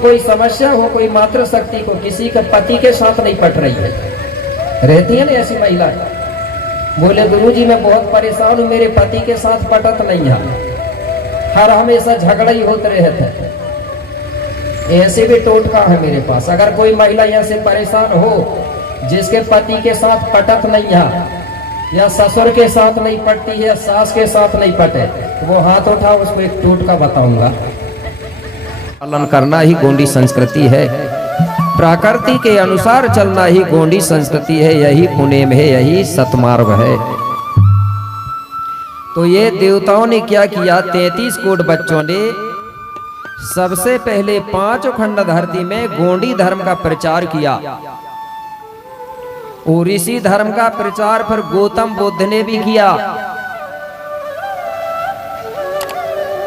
कोई समस्या हो, कोई मातृ शक्ति को किसी के पति के साथ नहीं पट रही है, रहती है ना ऐसी महिला, बोले गुरुजी मैं बहुत परेशान हूँ, मेरे पति के साथ पटत नहीं है, हर हमेशा झगड़ा ही होते रहते हैं। ऐसे भी टोटका है मेरे पास। अगर कोई महिला यहाँ से परेशान हो जिसके पति के साथ पटत नहीं है, या ससुर के साथ नहीं पटती है, सास के साथ नहीं पटे, वो हाथ उठा, उसको एक टोटका बताऊंगा। पालन करना ही गोंडी संस्कृति है, प्रकृति के अनुसार चलना ही गोंडी संस्कृति है, यही पुनेम है, यही सतमार्ग है। तो ये देवताओं ने क्या किया, 33 कोट बच्चों ने सबसे पहले 5 खंड धरती में गोंडी धर्म का प्रचार किया, और इसी धर्म का प्रचार फिर गौतम बुद्ध ने भी किया,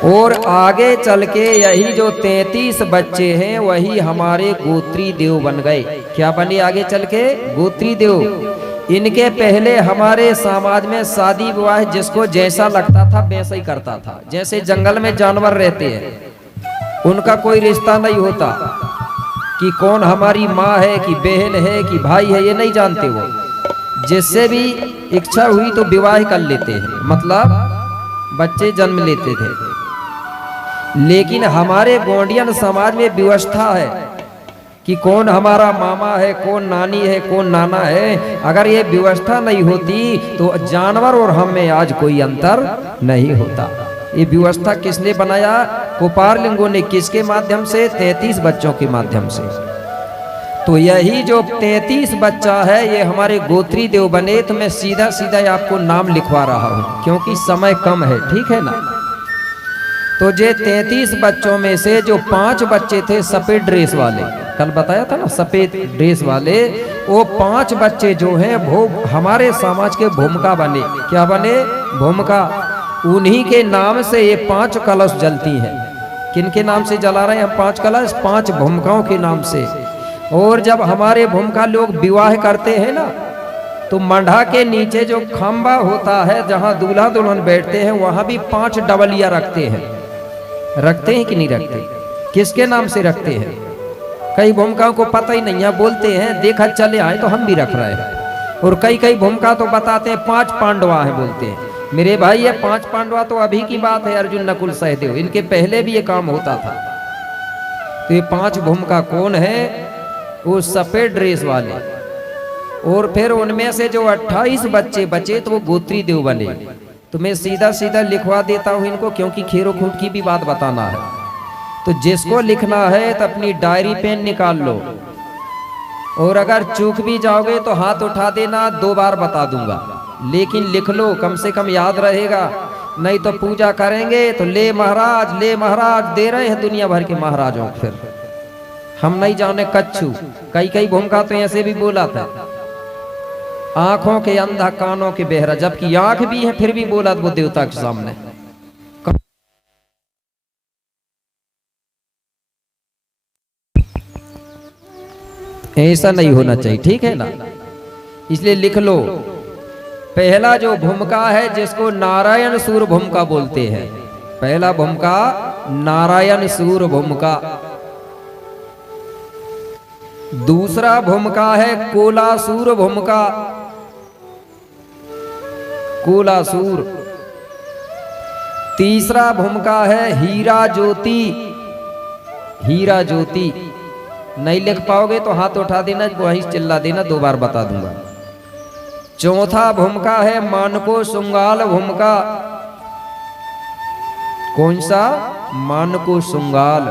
और आगे चल के यही जो 33 बच्चे हैं वही हमारे गोत्री देव बन गए। क्या बने आगे चल के? गोत्री देव। इनके पहले हमारे समाज में शादी विवाह जिसको जैसा लगता था वैसा ही करता था। जैसे जंगल में जानवर रहते हैं, उनका कोई रिश्ता नहीं होता कि कौन हमारी माँ है कि बहन है कि भाई है, ये नहीं जानते। वो जिससे भी इच्छा हुई तो विवाह कर लेते हैं, मतलब बच्चे जन्म लेते थे। लेकिन हमारे गोंडियन समाज में व्यवस्था है कि कौन हमारा मामा है, कौन नानी है, कौन नाना है। अगर ये व्यवस्था नहीं होती तो जानवर और हम में आज कोई अंतर नहीं होता। ये व्यवस्था किसने बनाया? कुपार लिंगों ने। किसके माध्यम से? 33 बच्चों के माध्यम से। तो यही जो 33 बच्चा है ये हमारे गोत्री देव बने। तो मैं सीधा सीधा आपको नाम लिखवा रहा हूं क्योंकि समय कम है, ठीक है ना। तो ये 33 बच्चों में से जो 5 बच्चे थे सफेद ड्रेस वाले, कल बताया था ना सफेद ड्रेस वाले, वो 5 बच्चे जो हैं वो हमारे समाज के भूमिका बने। क्या बने? भूमिका। उन्हीं के नाम से ये 5 कलश जलती हैं। किन के नाम से जला रहे हैं हम 5 कलश? 5 भूमिकाओं के नाम से। और जब हमारे भूमिका लोग विवाह करते हैं ना, तो मंडा के नीचे जो खंबा होता है जहां दूल्हा दुल्हन बैठते हैं, वहां भी 5 डबलिया रखते हैं। रखते हैं कि नहीं रखते? किसके नाम से रखते हैं? कई भूमिकाओं को पता ही नहीं है, बोलते हैं देखा चले आए तो हम भी रख रहे हैं। और कई कई भूमिका तो बताते हैं 5 पांडवा है, बोलते हैं। मेरे भाई ये 5 पांडवा तो अभी की बात है, अर्जुन नकुल सहदेव, इनके पहले भी ये काम होता था। तो ये 5 भूमिका कौन है? वो सफेद ड्रेस वाले। और फिर उनमें से जो 28 बच्चे बचे तो वो गोत्री देव बने। तो मैं सीधा सीधा लिखवा देता हूं इनको, क्योंकि खेरो खूंट की भी बात बताना है। तो जिसको लिखना है तो अपनी डायरी पेन निकाल लो, और अगर चूक भी जाओगे तो हाथ उठा देना, 2 बार बता दूंगा, लेकिन लिख लो, कम से कम याद रहेगा। नहीं तो पूजा करेंगे तो ले महाराज ले महाराज दे रहे हैं दुनिया भर के महाराजों। फिर हम नहीं जाने कच्छू। कई कई भूमिका तो ऐसे भी बोला था, आंखों के अंधा कानों के बहरा, जबकि आंख भी है फिर भी बोला वो देवता के सामने। ऐसा नहीं होना चाहिए, ठीक है ना। इसलिए लिख लो। पहला जो भूमिका है जिसको नारायण सूर भूमिका बोलते हैं, पहला भूमिका नारायण सूर भूमिका। दूसरा भूमिका है कोलासूर भूमिका, कोलासूर। तीसरा भूमिका है हीरा ज्योति, हीरा ज्योति। नहीं लिख पाओगे तो हाथ उठा देना, वहीं चिल्ला देना, 2 बार बता दूंगा। चौथा भूमिका है मानको सुंगाल भूमिका। कौन सा? मानको सुंगाल।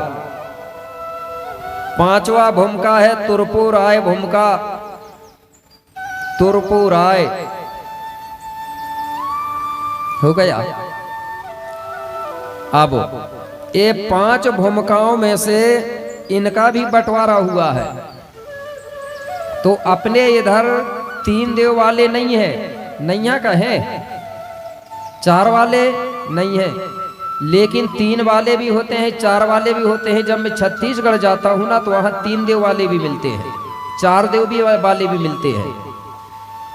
5वां भूमिका है तुरपो राय भूमिका, तुरपो राय। हो गया। अब ये 5 भूमिकाओं में से इनका भी बंटवारा हुआ है। तो अपने इधर 3 देव वाले नहीं है, नैया का है, 4 वाले नहीं है, लेकिन 3 वाले भी होते हैं, 4 वाले भी होते हैं। जब मैं छत्तीसगढ़ जाता हूं ना तो वहां 3 देव वाले भी मिलते हैं, 4 देव भी वाले भी मिलते हैं।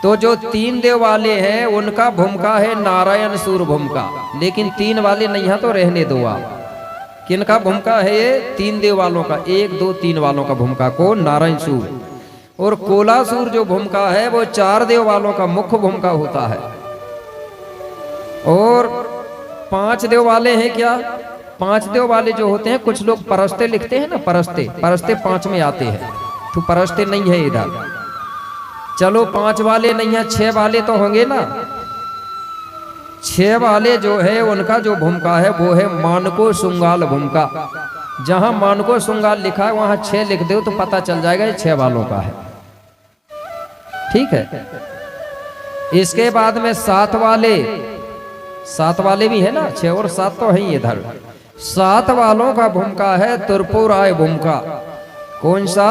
तो जो 3 देव वाले हैं उनका भूमिका है नारायण सूर भूमिका, लेकिन 3 वाले नहीं है तो रहने दो आप, किनका भूमिका है ये? 3 देव वालों का, 1 2 3 वालों का भूमिका को नारायण सूर। और कोलासूर जो भूमिका है वो 4 देव वालों का मुख्य भूमिका होता है। और 5 देव वाले हैं क्या? 5 देव वाले जो होते हैं, कुछ लोग परस्ते लिखते हैं ना, परस्ते 5 में आते हैं, तो परस्ते नहीं है इधर। चलो 5 वाले नहीं है, 6 वाले तो होंगे ना। 6 वाले जो है उनका जो भूमिका है वो है मानको शुंगाल भूमिका। जहां मानको शुंगाल लिखा है वहां 6 लिख दो तो पता चल जाएगा ये 6 वालों का है। ठीक है। इसके बाद में 7 वाले भी है ना, 6 और 7 तो है ही इधर। 7 वालों का भूमिका है तुरपुराय भूमिका। कौन सा?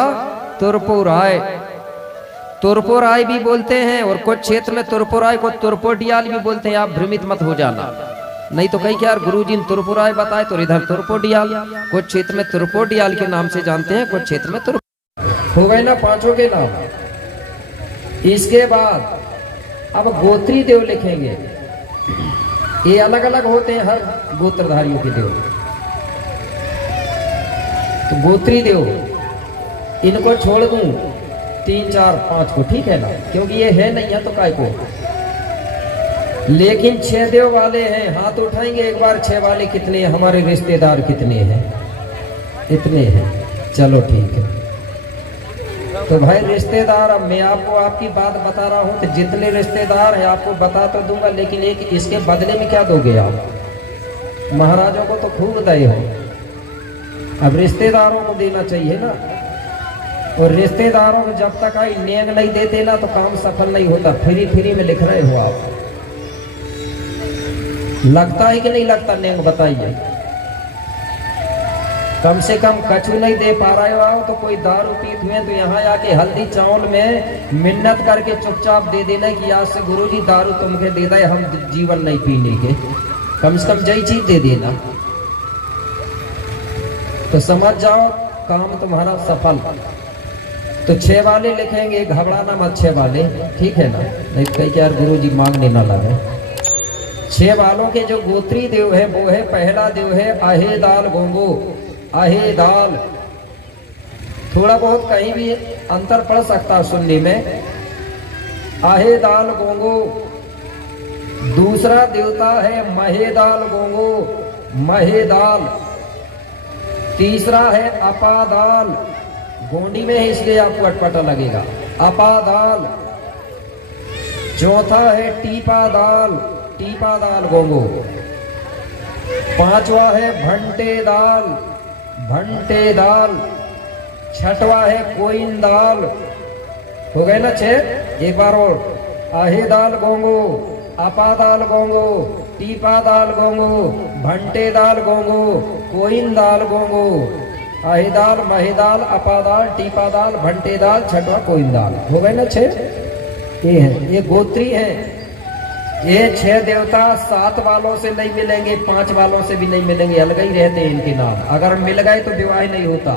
तुरपुराय। तुरपुराय भी बोलते हैं, और कुछ क्षेत्र में तुरपुराय को तुरपोडियाल भी बोलते हैं। आप भ्रमित मत हो जाना, नहीं तो कहीं क्या गुरुजी ने तुरपुराय बताए तो इधर तुरपोडियाल। कुछ क्षेत्र में तुरपोडियाल के नाम से जानते हैं, कुछ क्षेत्र में तुर। हो गए ना 5 के नाम। इसके बाद अब गोत्री देव लिखेंगे। ये अलग अलग होते हैं हर गोत्रधारियों के देव। तो गोत्री देव इनको छोड़ दूं 3 4 5 को, ठीक है ना, क्योंकि ये है नहीं है तो काय को। लेकिन 6 देव वाले हैं, हाथ उठाएंगे एक बार। 6 वाले कितने हैं? हमारे रिश्तेदार कितने हैं? इतने हैं। चलो ठीक है। तो भाई रिश्तेदार, अब मैं आपको आपकी बात बता रहा हूं, तो जितने रिश्तेदार हैं आपको बता तो दूंगा, लेकिन एक इसके बदले में क्या दोगे आप? महाराजों को तो खूब दए हो, अब रिश्तेदारों को देना चाहिए ना। और रिश्तेदारों को जब तक आई नेंग नहीं देते ना तो काम सफल नहीं होता। फ्री में लिख रहे हो आप। लगता है कि नहीं लगता नेंग? बताइए। कम से कम कछु नहीं दे पा रहे हो तो कोई दारू पीत हुए तो यहाँ आके हल्दी चावल में मिन्नत करके चुपचाप दे देना कि आज से गुरुजी दारू तुमके दे दे, हम जीवन नहीं पीने के। कम से कम जई चीज दे देना तो समझ जाओ काम तुम्हारा सफल। तो 6 वाले लिखेंगे, घबराना मत 6 वाले, ठीक है ना, नहीं कहीं क्या गुरुजी मांगने ना लगे। 6 वालों के जो गोत्री देव है वो है, पहला देव है आहेदाल गोंगो। आहेदाल थोड़ा बहुत कहीं भी अंतर पड़ सकता सुनने में। आहेदाल गोंगो। दूसरा देवता है महेदाल गोंगो, महेदाल। तीसरा है अपादाल, गोंडी में है इसलिए आपको अटपटा लगेगा, अपादाल। चौथा है टीपादाल, टीपादाल गोंगो। 5वां है भंटेदाल, भंटेदाल। 6वां है कोइंदाल। हो गए ना 6? एक बार और। आहेदाल गोंगो, अपादाल गोंगो, टीपादाल गोंगो, भंटेदाल गोंगो, कोइंदाल गोंगो। आहेदाल, महेदाल, अपादाल, टीपादाल, भंटेदाल, 6वां कोइंदाल। हो गए ना 6? ये है, ये गोत्री है। ये 6 देवता 7 वालों से नहीं मिलेंगे, 5 वालों से भी नहीं मिलेंगे, अलग ही रहते हैं इनके नाम। अगर मिल गए तो विवाह नहीं होता,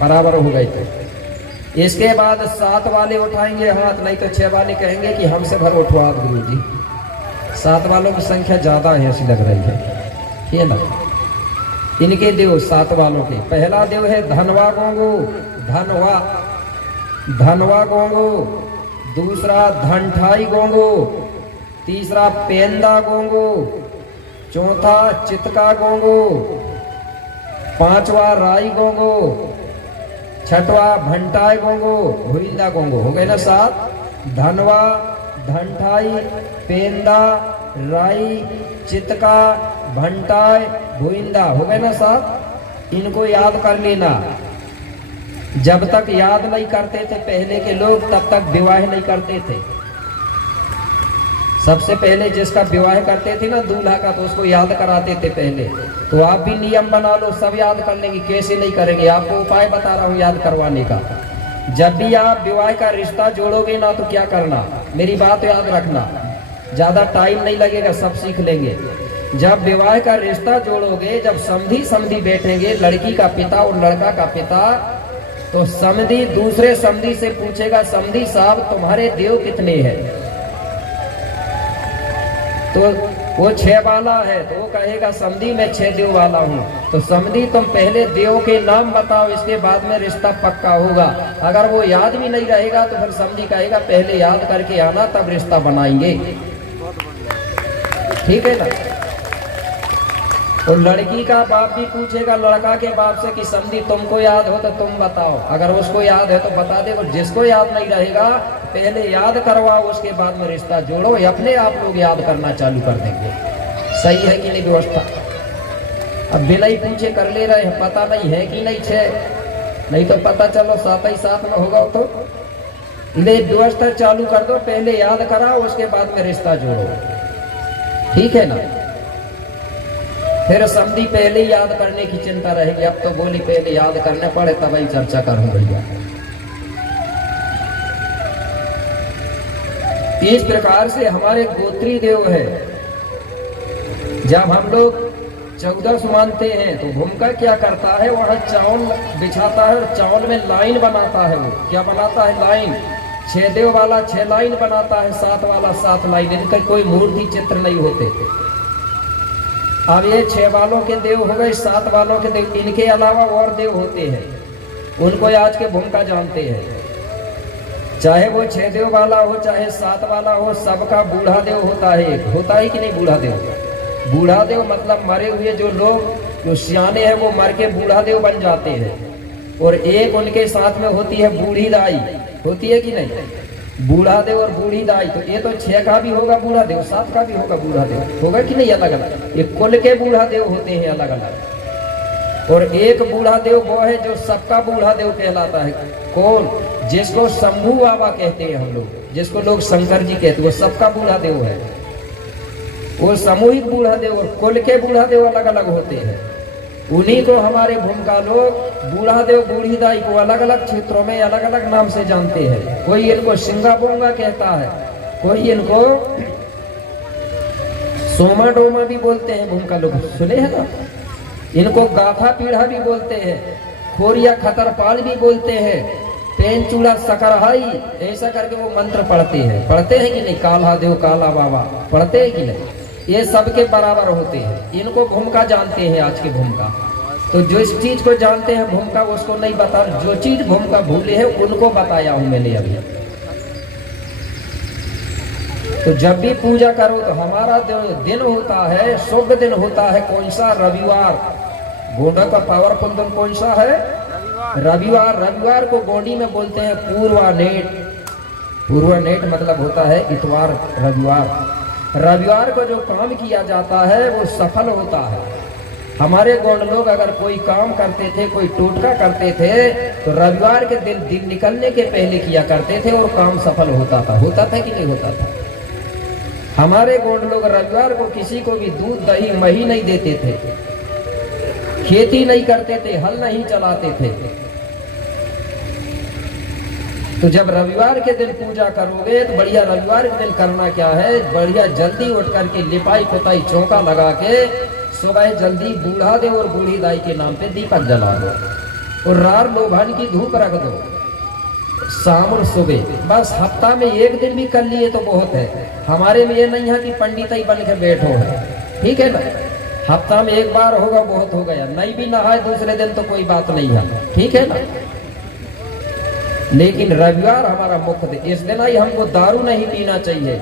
बराबर हो गए तो। इसके बाद 7 वाले उठाएंगे हाथ, नहीं तो 6 वाले कहेंगे कि हमसे भर उठवा गुरु जी। 7 वालों की संख्या ज्यादा है ऐसी लग रही है, ये ना। इनके देव 7 वालों के, पहला देव है धनवा गोंगो, धनवा, धनवा गोंगो। दूसरा धनठाई गोंगो। तीसरा पेंदा गोंगो। चौथा चितका गोंगो। 5वां राई गोंगो। 6वां भंटाई गोंगो, भुइंदा गोंगो। हो गए ना 7? धनवा, धनठाई, पेंदा, राई, चितका, भंटाई, भुइंदा। हो गए ना 7? इनको याद कर लेना। जब तक याद नहीं करते थे पहले के लोग, तब तक विवाह नहीं करते थे। सबसे पहले जिसका विवाह करते थे ना दूल्हा का, तो उसको याद कराते थे पहले। तो आप भी नियम बना लो, सब याद कर लेंगे। कैसे नहीं करेंगे, आपको उपाय बता रहा हूँ याद करवाने का। जब भी आप विवाह का रिश्ता जोड़ोगे ना तो क्या करना, मेरी बात याद रखना, ज्यादा टाइम नहीं लगेगा, सब सीख लेंगे। जब विवाह का रिश्ता जोड़ोगे, जब समधी बैठेंगे, लड़की का पिता और लड़का का पिता, तो समधी दूसरे समधी से पूछेगा, समधी साहब तुम्हारे देव कितने हैं? तो वो 6 वाला है तो वो कहेगा समधी मैं 6 देव वाला हूँ। तो समधी तुम पहले देव के नाम बताओ, इसके बाद में रिश्ता पक्का होगा। अगर वो याद भी नहीं रहेगा तो फिर समधी कहेगा पहले याद करके आना तब रिश्ता बनाएंगे। ठीक है ना। तो लड़की का बाप भी पूछेगा लड़का के बाप से कि समधी तुमको याद हो तो तुम बताओ। अगर उसको याद है तो बता दे, और जिसको याद नहीं रहेगा पहले याद करवाओ, उसके बाद में रिश्ता जोड़ो। अपने आप लोग याद करना चालू कर देंगे। सही है कि नहीं व्यवस्था? अब बिना ही पूछे कर ले रहे हैं, पता नहीं है कि नहीं 6, नहीं तो पता चलो 7 ही 7 में होगा। तो ले व्यवस्था चालू कर दो, पहले याद कराओ उसके बाद में रिश्ता जोड़ो। ठीक है ना। फिर समधी पहले ही याद करने की चिंता रहेगी। अब तो बोली पहले याद करने पड़े तब ही चर्चा करूं भैया। इस प्रकार से हमारे गोत्री देव है। जब हम लोग 14 मानते हैं तो भूमिका क्या करता है, वहां चावल बिछाता है और चावल में लाइन बनाता है। वो क्या बनाता है? लाइन। 6 देव वाला 6 लाइन बनाता है, 7 वाला 7 लाइन। इनका कोई मूर्ति चित्र नहीं होते। अब ये 6 वालों के देव हो गए, 7 वालों के देव। इनके अलावा और देव होते हैं, उनको आज के भूमिका जानते हैं। चाहे वो 6 देव वाला हो चाहे 7 वाला हो, सबका बूढ़ा देव होता है। एक होता है कि नहीं बूढ़ा देव? बूढ़ा देव मतलब मरे हुए जो लोग जो सियाने हैं वो मर के बूढ़ा देव बन जाते हैं। और एक उनके साथ में होती है बूढ़ी दाई, होती है कि नहीं? बूढ़ा देव और बूढ़ी दाई। तो ये तो 6 का भी होगा बूढ़ा देव, 7 का भी होगा बूढ़ा देव, होगा कि नहीं? अलग अलग ये कुल के बूढ़ा देव होते हैं अलग अलग। और एक बूढ़ा देव वो है जो सबका बूढ़ा देव कहलाता है। कौन? जिसको शंभू बाबा कहते हैं हम लोग, जिसको लोग शंकर जी कहते हैं, वो सबका बूढ़ा देव है। वो सामूहिक बूढ़ा देव और कुल के बूढ़ा देव अलग अलग होते हैं। उन्हीं को हमारे भूमिका लोग बूढ़ा देव बूढ़ी दाई को अलग अलग क्षेत्रों में अलग अलग नाम से जानते हैं। कोई इनको सिंगा बोंगा कहता है, कोई इनको सोमा डोमा भी बोलते हैं। भूमिका लोग सुने हैं ना। इनको गाथा पीढ़ा भी बोलते हैं, खोरिया खतरपाल भी बोलते हैं, पेन चूड़ा सकरहाई, ऐसा करके वो मंत्र पढ़ते हैं कि नहीं? काला देव काला बाबा पढ़ते हैं कि नहीं? ये सबके बराबर होते हैं। इनको भूमिका जानते हैं आज की भूमिका। तो जो इस चीज को जानते हैं भूमिका उसको नहीं बता, जो चीज भूमिका भूले है उनको बताया हूं मैंने अभी। तो जब भी पूजा करो तो हमारा दिन होता है, शुभ दिन होता है। कौन सा? रविवार। गोंडा का पावरफुल दिन कौन सा है? रविवार। रविवार को गोंडी में बोलते हैं पूर्वानेट। पूर्वानेट मतलब होता है इतवार, रविवार। रविवार को जो काम किया जाता है वो सफल होता है। हमारे गौड़ लोग अगर कोई काम करते थे, कोई टोटका करते थे, तो रविवार के दिन निकलने के पहले किया करते थे और काम सफल होता था। होता था कि नहीं होता था? हमारे गौड़ लोग रविवार को किसी को भी दूध दही मही नहीं देते थे, खेती नहीं करते थे, हल नहीं चलाते थे। तो जब रविवार के दिन पूजा करोगे तो बढ़िया रविवार के दिन करना क्या है? बढ़िया जल्दी उठ करके लिपाई पुताई चौका लगा के सुबह जल्दी बूढ़ा देव और बूढ़ी दाई के नाम पे दीपक जला दो और रार लोभान की धूप रख दो शाम और सुबह। बस हफ्ता में एक दिन भी कर लिए तो बहुत है। हमारे में ये नहीं है कि पंडित ही बन के बैठो है, ठीक है ना। हफ्ता में एक बार होगा बहुत हो गया, नहीं भी नहाए दूसरे दिन तो कोई बात नहीं है, ठीक है ना। लेकिन रविवार हमारा मुख्य दिन। इस दिन ही हमको दारू नहीं पीना चाहिए,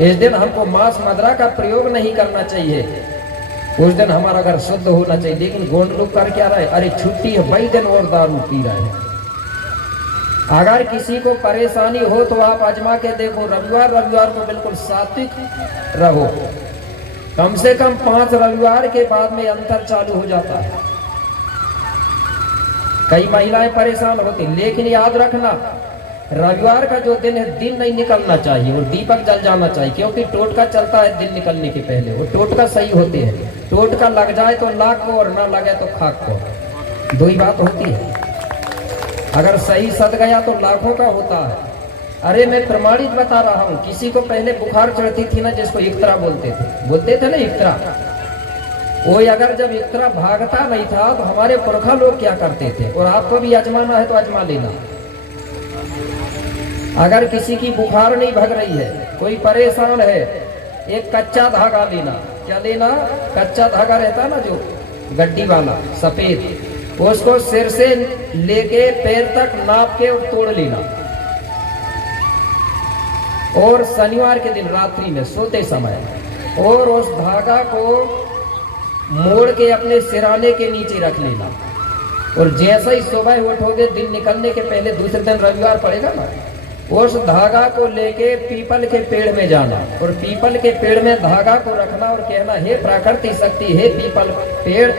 इस दिन हमको मांस मदिरा का प्रयोग नहीं करना चाहिए, उस दिन हमारा घर शुद्ध होना चाहिए। लेकिन गोंड लोग कर क्या रहे? अरे छुट्टी है वही दिन और दारू पी रहे हैं। अगर किसी को परेशानी हो तो आप आजमा के देखो, रविवार को बिल्कुल सात्विक रहो। कम से कम 5 रविवार के बाद में अंतर चालू हो जाता है। कई महिलाएं परेशान होती, लेकिन याद रखना रविवार का जो दिन है दिन नहीं निकलना चाहिए और दीपक जल जाना चाहिए, क्योंकि टोटका चलता है दिन निकलने के पहले। वो टोटका सही होते हैं, टोटका लग जाए तो लाख को और ना लगे तो खाक को, दो ही बात होती है। अगर सही सद गया तो लाखों का होता है। अरे मैं प्रमाणित बता रहा हूँ, किसी को पहले बुखार चढ़ती थी ना, जिसको इफ्तरा बोलते थे ना इफ्तरा, वो अगर जब इफ्तरा भागता नहीं था तो हमारे पुरखा लोग क्या करते थे, और आपको भी आजमाना है तो आजमा लेना। अगर किसी की बुखार नहीं भग रही है, कोई परेशान है, एक कच्चा धागा लेना। क्या लेना? कच्चा धागा रहता है ना जो गड्डी वाला सफेद, उसको सिर से लेके पैर तक नाप के और तोड़ लेना। और शनिवार के दिन रात्रि में सोते समय और उस धागा को मोड़ के अपने सिराने के नीचे रख लेना। और जैसे ही सुबह उठोगे, दिन निकलने के पहले दूसरे दिन रविवार पड़ेगा ना, उस धागा को लेके पीपल के पेड़ में जाना और पीपल के पेड़ में धागा को रखना और कहना, हे प्रकृति शक्ति, हे पीपल पेड़,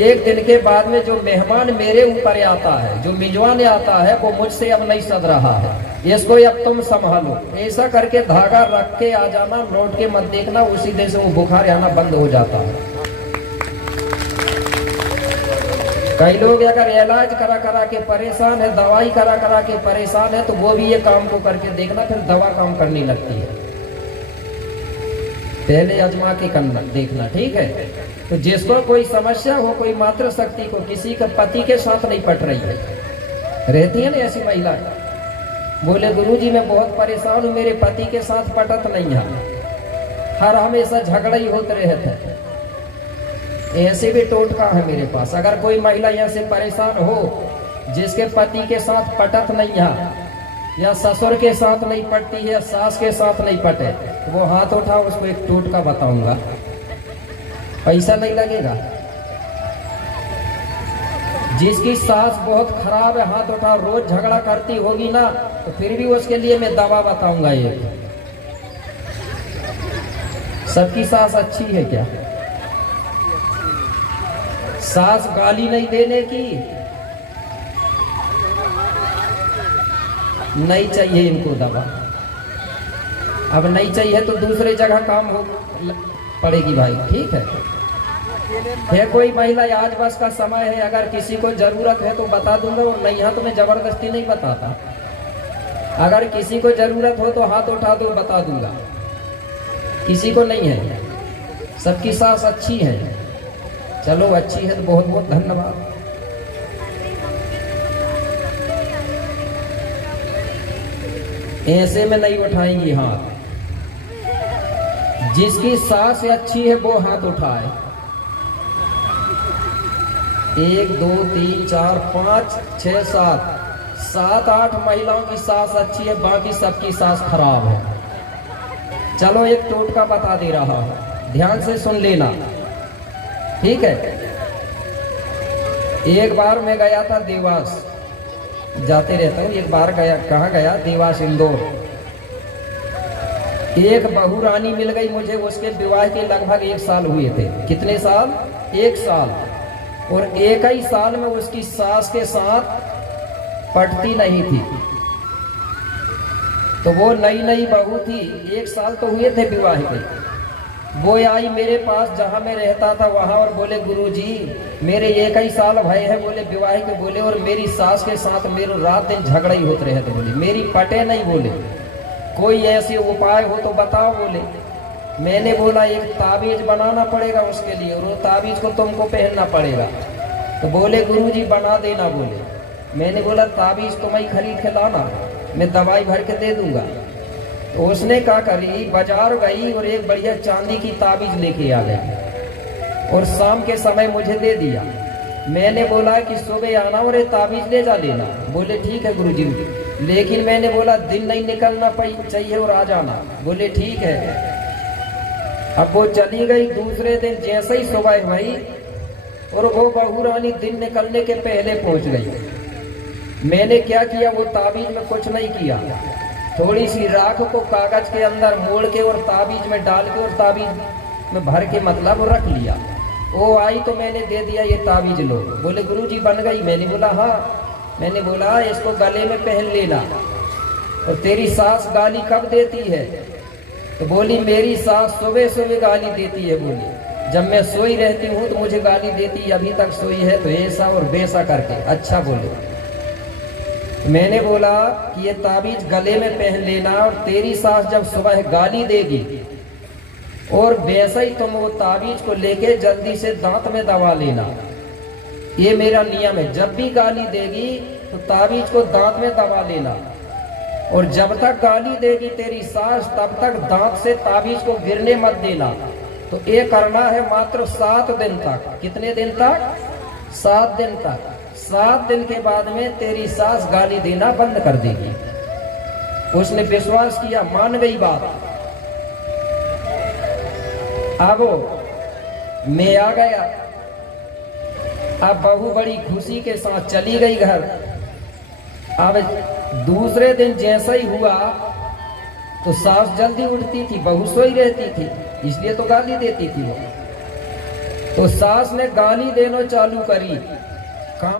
एक दिन के बाद में जो मेहमान मेरे ऊपर आता है, जो मिजवाने आता है, वो मुझसे अब नहीं सद रहा है, इसको अब तुम संभालो। ऐसा करके धागा रख के आ जाना, लौट के मत देखना, उसी दिन से वो बुखार आना बंद हो जाता है। कई लोग अगर इलाज करा करा के परेशान है, दवाई करा करा के परेशान है, तो वो भी ये काम को करके देखना, फिर दवा काम करने लगती है। पहले आजमा के करना देखना, ठीक है। तो जिसको कोई समस्या हो, कोई मातृ शक्ति को, किसी का पति के साथ नहीं पट रही है, रहती है ना ऐसी महिला, बोले गुरुजी मैं बहुत परेशान हूँ, मेरे पति के साथ पटत नहीं है, हर हमेशा झगड़ा ही होते रहता है। ऐसे भी टोटका है मेरे पास। अगर कोई महिला यहाँ से परेशान हो, जिसके पति के साथ पटत नहीं है, या ससुर के साथ नहीं पटती है, सास के साथ नहीं पटे, तो वो हाथ उठाओ, उसको एक टोटका बताऊंगा, पैसा नहीं लगेगा। जिसकी सास बहुत खराब है, हाथ उठाओ, रोज झगड़ा करती होगी ना, तो फिर भी उसके लिए मैं दवा बताऊंगा। ये सबकी सास अच्छी है क्या? सास गाली नहीं देने की, नहीं चाहिए इनको दवा। अब नहीं चाहिए तो दूसरे जगह काम हो पड़ेगी भाई, ठीक है कोई महिला, आज बस का समय है, अगर किसी को जरूरत है तो बता दूंगा, और नहीं है तो मैं जबरदस्ती नहीं बताता। अगर किसी को जरूरत हो तो हाथ उठा दो, बता दूंगा। किसी को नहीं है, सबकी सास अच्छी है। चलो अच्छी है तो बहुत बहुत धन्यवाद। ऐसे में नहीं उठाएंगी हाथ। जिसकी सास अच्छी है वो हाथ उठाए। 1 2 3 4 5 6 7 8 महिलाओं की सास अच्छी है, बाकी सबकी सास खराब है। चलो एक टोटका बता दे रहा हूं, ध्यान से सुन लेना, ठीक है। एक बार मैं गया था देवास, जाते रहता हूँ, एक बार गया, कहाँ गया? देवास, इंदौर। एक बहू रानी मिल गई मुझे, उसके विवाह के लगभग 1 साल हुए थे। कितने साल? 1 साल। और एक ही साल में उसकी सास के साथ पटती नहीं थी। तो वो नई नई बहू थी, 1 साल तो हुए थे विवाह के। वो आई मेरे पास जहाँ मैं रहता था वहाँ, और बोले गुरुजी मेरे 1 ही साल भय है, बोले विवाह के, बोले और मेरी सास के साथ मेरे रात दिन झगड़ा ही होते रहे थे, बोले मेरी पटे नहीं, बोले कोई ऐसे उपाय हो तो बताओ। बोले मैंने बोला एक ताबीज बनाना पड़ेगा उसके लिए, और वो ताबीज को तुमको पहनना पड़ेगा। तो बोले गुरुजी बना देना। बोले मैंने बोला ताबीज तुम ही खरीद के लाना, मैं दवाई भर के दे दूंगा। तो उसने क्या करी, बाजार गई और एक बढ़िया चांदी की ताबीज लेके आ गई और शाम के समय मुझे दे दिया। मैंने बोला कि सुबह आना और ये ताबीज ले जा लेना। बोले ठीक है गुरुजी, लेकिन मैंने बोला दिन नहीं निकलना चाहिए और आ जाना। बोले ठीक है। अब वो चली गई। दूसरे दिन जैसे ही सुबह हुई और वो बहू रानी दिन निकलने के पहले पहुंच गई। मैंने क्या किया, वो ताबीज में कुछ नहीं किया, थोड़ी सी राख को कागज के अंदर मोड़ के और ताबीज में डाल के और ताबीज में भर के मतलब रख लिया। वो आई तो मैंने दे दिया, ये ताबीज लो। बोले गुरुजी बन गई? मैंने बोला हाँ। मैंने बोला इसको गले में पहन लेना। और तेरी सास गाली कब देती है? तो बोली मेरी सास सुबह सुबह गाली देती है। बोली जब मैं सोई रहती हूँ तो मुझे गाली देती, अभी तक सोई है तो ऐसा और वैसा करके। अच्छा बोले। मैंने बोला कि ये ताबीज गले में पहन लेना, और तेरी सास जब सुबह गाली देगी और वैसा ही तुम वो ताबीज को लेके जल्दी से दांत में दबा लेना। ये मेरा नियम है, जब भी गाली देगी तो ताबीज को दांत में दबा लेना और जब तक गाली देगी तेरी सास तब तक दांत से ताबीज को गिरने मत देना। तो ये करना है मात्र 7 दिन तक। कितने दिन तक? 7 दिन तक। 7 दिन के बाद में तेरी सास गाली देना बंद कर देगी। उसने विश्वास किया, मान गई बात। अब मैं आ गया। अब बहू बड़ी खुशी के साथ चली गई घर। अब दूसरे दिन जैसा ही हुआ तो सास जल्दी उठती थी, बहू सोई रहती थी, इसलिए तो गाली देती थी वो। तो सास ने गाली देना चालू करी।